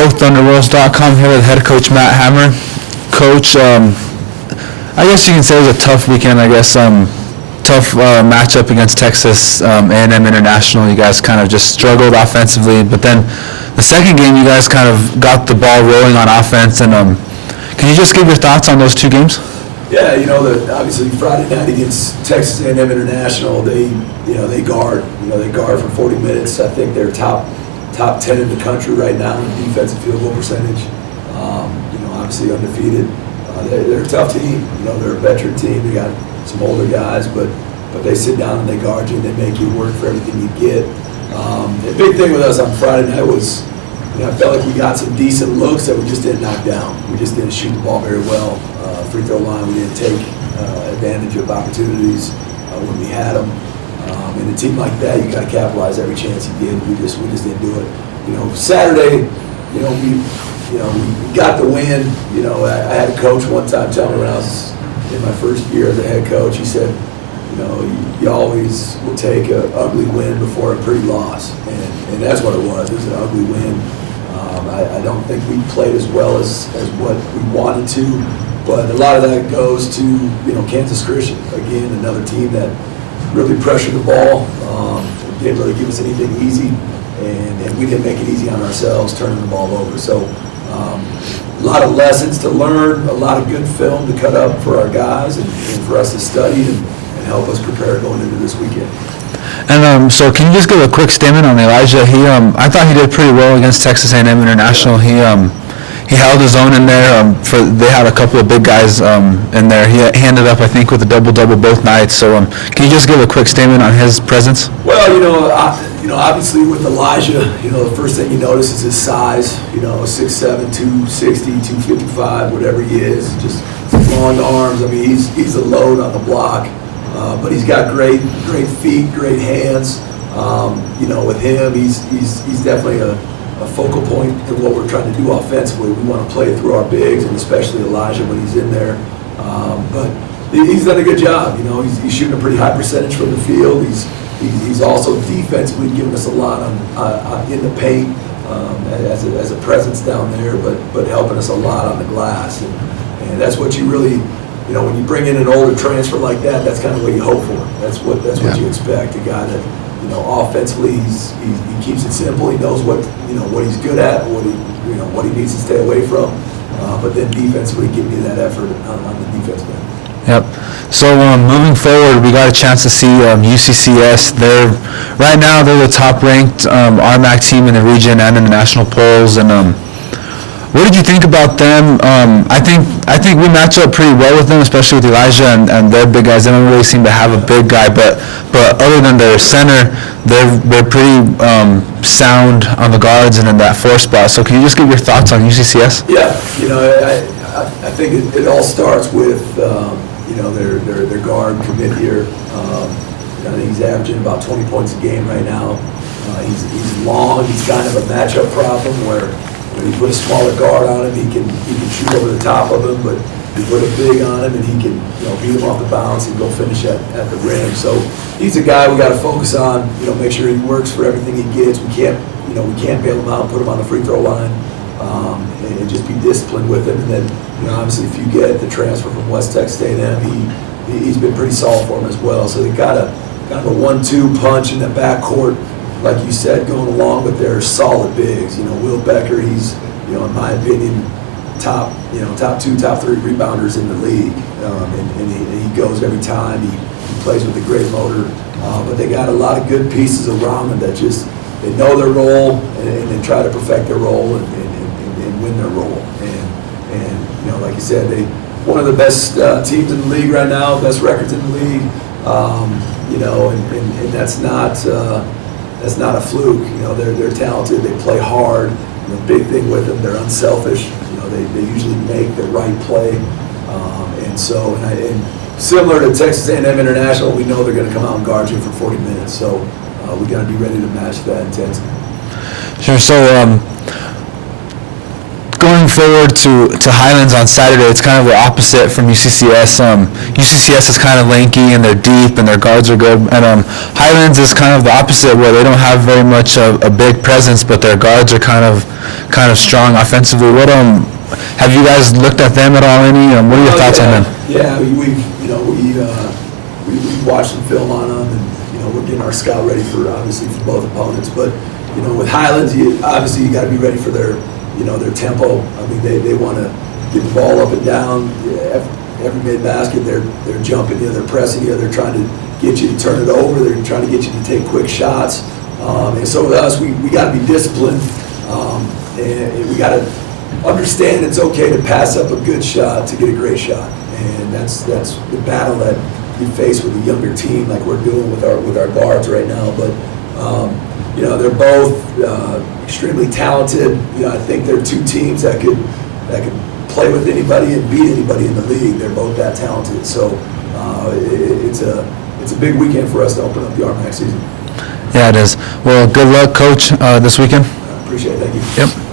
both, ThunderWolves.com, here with head coach Matt Hammer. Coach, I guess you can say it was a tough weekend, tough matchup against Texas A&M International. You guys kind of just struggled offensively, but then the second game you guys kind of got the ball rolling on offense. And can you just give your thoughts on those two games? Yeah, obviously Friday night against Texas A&M International, they guard for 40 minutes. I think they're top 10 in the country right now in defensive field goal percentage. Obviously undefeated. They're a tough team. They're a veteran team. They got some older guys, but they sit down and they guard you and they make you work for everything you get. The big thing with us on Friday night was, I felt like we got some decent looks that we just didn't knock down. We just didn't shoot the ball very well. Free throw line, we didn't take advantage of opportunities when we had them. And a team like that, you got to capitalize every chance you get. We just didn't do it. Saturday, we got the win. I had a coach one time tell me when I was in my first year as a head coach, he said, you always will take an ugly win before a pretty loss. And that's what it was. It was an ugly win. I don't think we played as well as what we wanted to, but a lot of that goes to, Kansas Christian. Again, another team that really pressured the ball. Didn't really give us anything easy, and we didn't make it easy on ourselves turning the ball over. So a lot of lessons to learn, a lot of good film to cut up for our guys and for us to study and help us prepare going into this weekend. And so can you just give a quick statement on Elijah? I thought he did pretty well against Texas A&M International. He held his own in there. They had a couple of big guys in there. He ended up, I think, with a double-double both nights. So can you just give a quick statement on his presence? Well, obviously with Elijah, the first thing you notice is his size. 6'7", 260, 255, whatever he is. Just long arms. I mean, he's a load on the block. But he's got great feet, great hands. With him, he's definitely a focal point in what we're trying to do offensively. We want to play through our bigs, and especially Elijah when he's in there. But he's done a good job. He's shooting a pretty high percentage from the field. He's also defensively giving us a lot on in the paint as a presence down there, but helping us a lot on the glass. And that's what you really. When you bring in an older transfer like that, that's kind of what you hope for. That's what you expect. A guy that, offensively, he keeps it simple. He knows what he's good at, what he needs to stay away from. But then defensively, giving you that effort on the defense end. Yep. So moving forward, we got a chance to see UCCS. Right now they're the top-ranked RMAC team in the region and in the national polls. And what did you think about them? I think we match up pretty well with them, especially with Elijah and their big guys. They don't really seem to have a big guy, but other than their center, they're pretty sound on the guards and in that 4 spot. So can you just give your thoughts on UCCS? Yeah, I think it all starts with their guard commit here. I think he's averaging about 20 points a game right now. He's long. He's kind of a matchup problem where. When you put a smaller guard on him, he can shoot over the top of him, but you put a big on him and he can beat him off the bounce and go finish at the rim. So he's a guy we got to focus on. Make sure he works for everything he gets. We can't bail him out, put him on the free throw line, and just be disciplined with him. And then obviously if you get the transfer from West Texas A&M, he's been pretty solid for him as well. So they got a kind of a 1-2 punch in the backcourt. Like you said, going along with their solid bigs. Will Becker, he's, in my opinion, top 2, top 3 rebounders in the league. And he goes every time. He plays with a great motor. But they got a lot of good pieces around them that they know their role and they try to perfect their role and win their role. And like you said, they one of the best teams in the league right now, best records in the league. And that's not. That's not a fluke. They're talented. They play hard. The big thing with them, they're unselfish. They usually make the right play. And similar to Texas A&M International, we know they're going to come out and guard you for 40 minutes. So we got to be ready to match that intensity. Sure. So going forward to Highlands on Saturday, it's kind of the opposite from UCCS. UCCS is kind of lanky and they're deep and their guards are good, and Highlands is kind of the opposite, where they don't have very much a big presence, but their guards are kind of strong offensively. What have you guys looked at them at all? What are your thoughts on them? Yeah, we watched some film on them, and we're getting our scout ready for both opponents. But with Highlands, you got to be ready for their tempo. I mean, they want to get the ball up and down. Every mid basket, they're jumping you, they're pressing you, they're trying to get you to turn it over, they're trying to get you to take quick shots. And so with us, we got to be disciplined, and we got to understand it's okay to pass up a good shot to get a great shot. And that's the battle that we face with a younger team, like we're doing with our guards right now. But they're both extremely talented. I think they're two teams that could play with anybody and beat anybody in the league. They're both that talented. So it's a big weekend for us to open up the RMAC season. Yeah, it is. Well, good luck, Coach, this weekend. I appreciate it. Thank you. Yep.